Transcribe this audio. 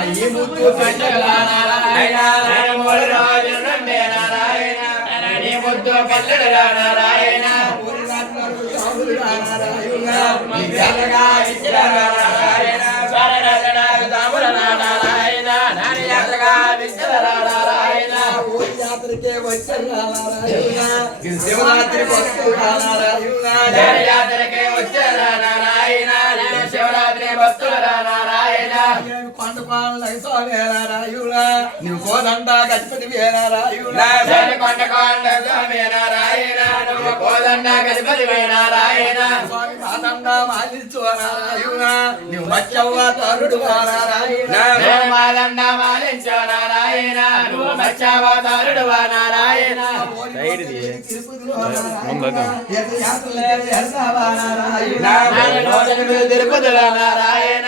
అయ్యి ముద్దు కళ్ళ ముద్దు కళ్ళ యాత్రకే వచ్చారు శివరాత్రి భక్తులు యాత్రకే వచ్చారు నారాయణ శివరాత్రి భక్తులు నారాయణ కొండ కోళ్ళ స్వామి నారాయణ నువ్వు కోదండ గజపతి నారాయణ కొండ కోళ్ళ స్వామి నారాయణ నువ్వు కోదండ గజపతి నారాయణ స్వామి మాదండ మాలించు నారాయణ నువ్వు మచ్చవ్వ తరుడు నారాయణ మాదండ మాలించు నారాయణ నువ్వు మచ్చవ్వ తరుడు నారాయణ తిరుపతి నారాయణ